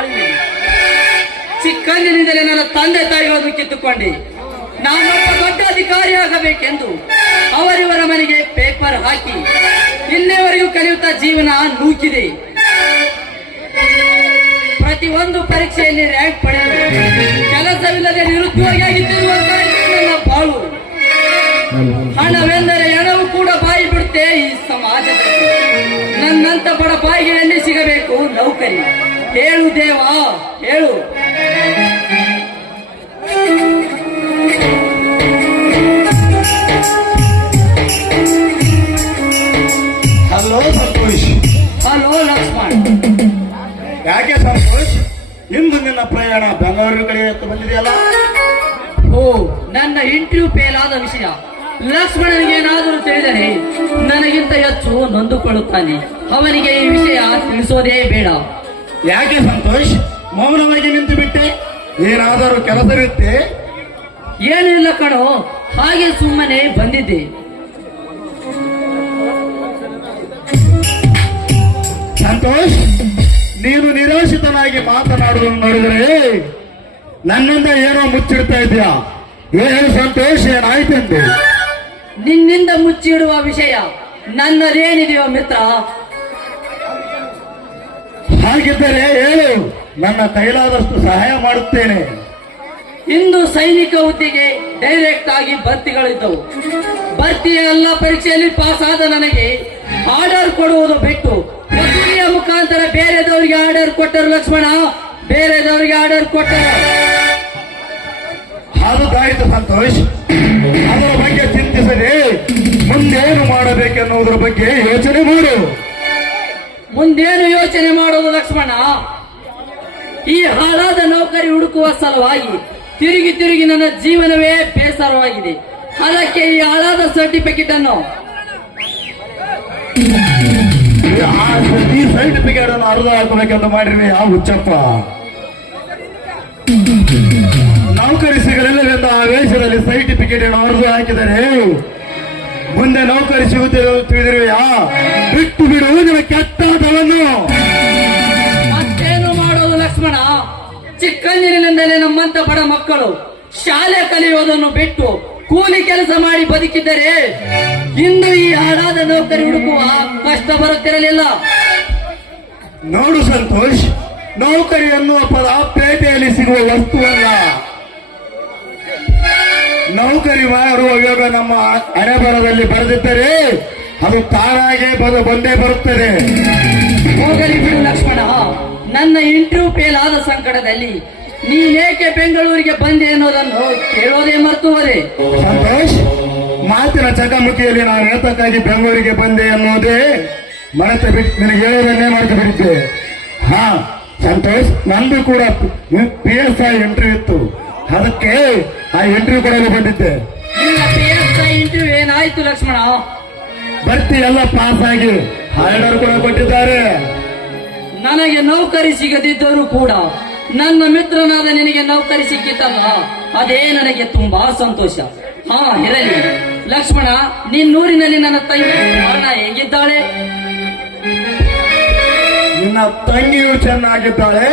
ಬಾಳಿನಲ್ಲಿ ಚಿಕ್ಕಂದಿನಿಂದಲೇ ನನ್ನ ತಂದೆ ತಾಯಿಗಳನ್ನು ಕಿತ್ತುಕೊಂಡೆ. ನಾನೊಬ್ಬ ದೊಡ್ಡ ಅಧಿಕಾರಿಯಾಗಬೇಕೆಂದು ಅವರಿವರ ಮನೆಗೆ ಪೇಪರ್ ಹಾಕಿ ಇಲ್ಲಿವರೆಗೂ ಕಲಿಯುತ್ತಾ ಜೀವನ ನೂಕಿದೆ. ಪ್ರತಿಯೊಂದು ಪರೀಕ್ಷೆಯಲ್ಲಿ ರ್ಯಾಂಕ್ ಪಡೆದು ಕೆಲಸವಿಲ್ಲದೆ ನಿರುದ್ಯೋಗಿಯಾಗಿದ್ದಿರುವಂತ ನನ್ನ ಬಾಳು. ಹಣವೆಂದರೆ ಹಣವು ಕೂಡ ಬಾಯಿ ಬಿಡುತ್ತೆ ಈ ಸಮಾಜದಲ್ಲಿ. ನನ್ನಂತ ಬಡ ಬಾಯಿಗೆ ಎಲ್ಲಿ ಸಿಗಬೇಕು ನೌಕರಿ? ಹೇಳು ದೇವಾ ಹೇಳು. ಹಲೋ ಸಂತೋಷ್. ಹಲೋ ಲಕ್ಷ್ಮಣ್. ಯಾಕೆ ಸಂತೋಷ್, ಇಂದು ನಿನ್ನ ಪ್ರಯಾಣ ಬೆಂಗಳೂರು ಕಡೆ ಬಂದಿದೆಯಲ್ಲ? ಓ, ನನ್ನ ಇಂಟರ್ವ್ಯೂ ಫೇಲ್ ಆದ ವಿಷಯ ಲಕ್ಷ್ಮಣನಿಗೆ ಏನಾದರೂ ತಿಳಿದರೆ ನನಗಿಂತ ಹೆಚ್ಚು ನೊಂದುಕೊಳ್ಳುತ್ತಾನೆ. ಅವನಿಗೆ ಈ ವಿಷಯ ತಿಳಿಸೋದೇ ಬೇಡ. ಯಾಕೆ ಸಂತೋಷ್ ಮೌನವಾಗಿ ನಿಂತು ಬಿಟ್ಟೆ? ಏನಾದರೂ ಕೆಲಸವಿರುತ್ತೆ? ಏನೂ ಇಲ್ಲ ಕಣೋ, ಹಾಗೆ ಸುಮ್ಮನೆ ಬಂದಿದ್ದೆ. ಸಂತೋಷ್, ನೀನು ನಿರಾಶಿತನಾಗಿ ಮಾತನಾಡುವುದನ್ನು ನೋಡಿದರೆ ನನ್ನಿಂದ ಏನೋ ಮುಚ್ಚಿಡ್ತಾ ಇದೆಯಾ? ಏನು ಸಂತೋಷ್, ಏನಾಯ್ತಂತೆ? ನಿನ್ನಿಂದ ಮುಚ್ಚಿಡುವ ವಿಷಯ ನನ್ನದೇನಿದೆಯೋ ಮಿತ್ರ? ಹಾಗಿದ್ದರೆ ಹೇಳು, ನನ್ನ ಕೈಲಾದಷ್ಟು ಸಹಾಯ ಮಾಡುತ್ತೇನೆ. ಇಂದು ಸೈನಿಕ ಹುದ್ದೆಗೆ ಡೈರೆಕ್ಟ್ ಆಗಿ ಭರ್ತಿಗಳಿದ್ದವು. ಭರ್ತಿಯ ಎಲ್ಲ ಪರೀಕ್ಷೆಯಲ್ಲಿ ಪಾಸ್ ಆದ ನನಗೆ ಆರ್ಡರ್ ಕೊಡುವುದು ಬಿಟ್ಟು ವಕೀಲಿಯ ಮುಖಾಂತರ ಬೇರೆದವರಿಗೆ ಆರ್ಡರ್ ಕೊಟ್ಟರು ಲಕ್ಷ್ಮಣ, ಬೇರೆದವರಿಗೆ ಆರ್ಡರ್ ಕೊಟ್ಟರು. ಹಾಗಾಯಿತು ಸಂತೋಷ್, ಅದರ ಬಗ್ಗೆ ಚಿಂತಿಸದೆ ಮುಂದೇನು ಮಾಡಬೇಕೆನ್ನುವುದರ ಬಗ್ಗೆ ಯೋಚನೆ ಮಾಡು. ಮುಂದೇನು ಯೋಚನೆ ಮಾಡೋದು ಲಕ್ಷ್ಮಣ? ಈ ಹಾಳಾದ ನೌಕರಿ ಹುಡುಕುವ ಸಲುವಾಗಿ ತಿರುಗಿ ತಿರುಗಿ ನನ್ನ ಜೀವನವೇ ಬೇಸರವಾಗಿದೆ. ಅದಕ್ಕೆ ಈ ಹಾಳಾದ ಸರ್ಟಿಫಿಕೇಟ್ ಅನ್ನು ಈ ಸರ್ಟಿಫಿಕೇಟ್ ಅನ್ನು ಅರ್ಧ ಹಾಕಬೇಕೆಂದು ಮಾಡಿರಿ ಆ ಹುಚ್ಚಪ್ಪ. ನೌಕರಿ ಸಿಗಲಿಲ್ಲವೆಂದು ಆ ವೇಷದಲ್ಲಿ ಸರ್ಟಿಫಿಕೇಟ್ ಅನ್ನು ಅರ್ಧ ಹಾಕಿದರೆ ಮುಂದೆ ನೌಕರಿ ಸಿಗುತ್ತದೆ ತಿಳಿದಿರುವೆಯಾ? ಬಿಟ್ಟು ಬಿಡು ನಿನ್ನ ಕೆಟ್ಟಾಟವನ್ನು. ಮತ್ತೇನು ಮಾಡೋದು ಲಕ್ಷ್ಮಣ? ಚಿಕ್ಕಂದಿನಿಂದಲೇ ನಮ್ಮಂತ ಬಡ ಮಕ್ಕಳು ಶಾಲೆ ಕಲಿಯೋದನ್ನು ಬಿಟ್ಟು ಕೂಲಿ ಕೆಲಸ ಮಾಡಿ ಬದುಕಿದ್ದರೆ ಇಂದು ಈ ಹಾಳಾದ ನೌಕರಿ ಹುಡುಕುವ ಕಷ್ಟ ಬರುತ್ತಿರಲಿಲ್ಲ. ನೋಡು ಸಂತೋಷ್, ನೌಕರಿ ಎನ್ನುವ ಪದ ಪೇಟೆಯಲ್ಲಿ ಸಿಗುವ ವಸ್ತುವಲ್ಲ. ನೌಕರಿ ಮಾಡುವ ಯೋಗ ನಮ್ಮ ಹಣೆಬರದಲ್ಲಿ ಬರೆದಿದ್ದರೆ ಅದು ತಾನಾಗೆ ಬಂದೇ ಬರುತ್ತದೆ. ಹೋಗಲಿ ಬಿಡು ಲಕ್ಷ್ಮಣ, ನನ್ನ ಇಂಟರ್ವ್ಯೂ ಫೇಲ್ ಆದ ಸಂಕಟದಲ್ಲಿ ನೀನೇಕೆ ಬೆಂಗಳೂರಿಗೆ ಬಂದೆ ಅನ್ನೋದನ್ನು ಕೇಳೋದೇ ಮರೆತು ಹೋದೆ. ಸಂತೋಷ್, ಮಾತಿನ ಚಕಮಕಿಯಲ್ಲಿ ನಾನು ಏತಕ್ಕಾಗಿ ಬೆಂಗಳೂರಿಗೆ ಬಂದೆ ಅನ್ನೋದೇ ಮರೆತು ಬಿಟ್ಟು ನಿನಗೆ ಹೇಳೋದನ್ನೇ ಮರೆತು ಬಿಟ್ಟಿದ್ದೆ. ಹಾ ಸಂತೋಷ್, ನಂದು ಕೂಡ PSI ಇಂಟರ್ವ್ಯೂ ಇತ್ತು. ಅದಕ್ಕೆ ಆ ಇಂಟರ್ವ್ಯೂ ಕೊಡಲು ಬಂದಿದ್ದೆ. ನಿನ್ನ PSI ಇಂಟರ್ವ್ಯೂ ಏನಾಯ್ತು ಲಕ್ಷ್ಮಣ? ಭರ್ತಿ ಎಲ್ಲ ಪಾಸ್ ಆಗಿ ಆರ್ಡರ್ ಕೂಡ ಕೊಟ್ಟಿದ್ದಾರೆ. ನನಗೆ ನೌಕರಿ ಸಿಗದಿದ್ದರೂ ಕೂಡ ನನ್ನ ಮಿತ್ರನಾದ ನಿನಗೆ ನೌಕರಿ ಸಿಕ್ಕಿತಲ್ಲ, ಅದೇ ನನಗೆ ತುಂಬಾ ಸಂತೋಷ. ಹಾ ಇರಲಿ ಲಕ್ಷ್ಮಣ, ನಿನ್ನೂರಿನಲ್ಲಿ ನನ್ನ ತಂಗಿ ಸುವರ್ಣ ಹೇಗಿದ್ದಾಳೆ? ನಿನ್ನ ತಂಗಿಯು ಚೆನ್ನಾಗಿದ್ದಾಳೆ.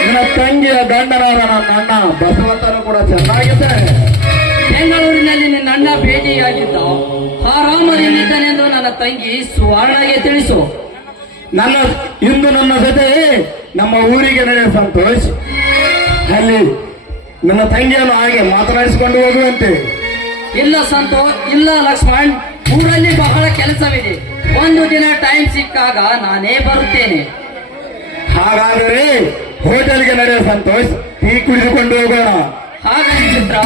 ನಿನ್ನ ತಂಗಿಯ ಗಂಡನಾದ ನನ್ನ ಅಣ್ಣ ಬಸವಂತನು ಕೂಡ ಚೆನ್ನಾಗಿದ್ದಾನೆ. ಬೆಂಗಳೂರಿನಲ್ಲಿ ನಿನ್ನ ಅಣ್ಣ ಭೇಟಿಯಾಗಿದ್ದ, ಆರಾಮದಿಂದಿದ್ದಾನೆಂದು ನನ್ನ ತಂಗಿ ಸುವರ್ಣಗೆ ತಿಳಿಸು. ಇಂದು ನನ್ನ ಜೊತೆ ನಮ್ಮ ಊರಿಗೆ ನಡೆಯ ಸಂತೋಷ್. ಅಲ್ಲಿ ನನ್ನ ತಂಗಿಯನ್ನು ಹಾಗೆ ಮಾತನಾಡಿಸಿಕೊಂಡು ಹೋಗುವಂತೆ. ಇಲ್ಲ ಲಕ್ಷ್ಮಣ್, ಊರಲ್ಲಿ ಬಹಳ ಕೆಲಸವಿದೆ. ಒಂದು ದಿನ ಟೈಮ್ ಸಿಕ್ಕಾಗ ನಾನೇ ಬರುತ್ತೇನೆ. ಹಾಗಾದರೆ ಹೋಟೆಲ್ಗೆ ನಡೆಯ ಸಂತೋಷ್, ಟೀ ಕುಡಿದುಕೊಂಡು ಹೋಗೋಣ. ಹಾಗಾಗಿ ಮಿತ್ರ,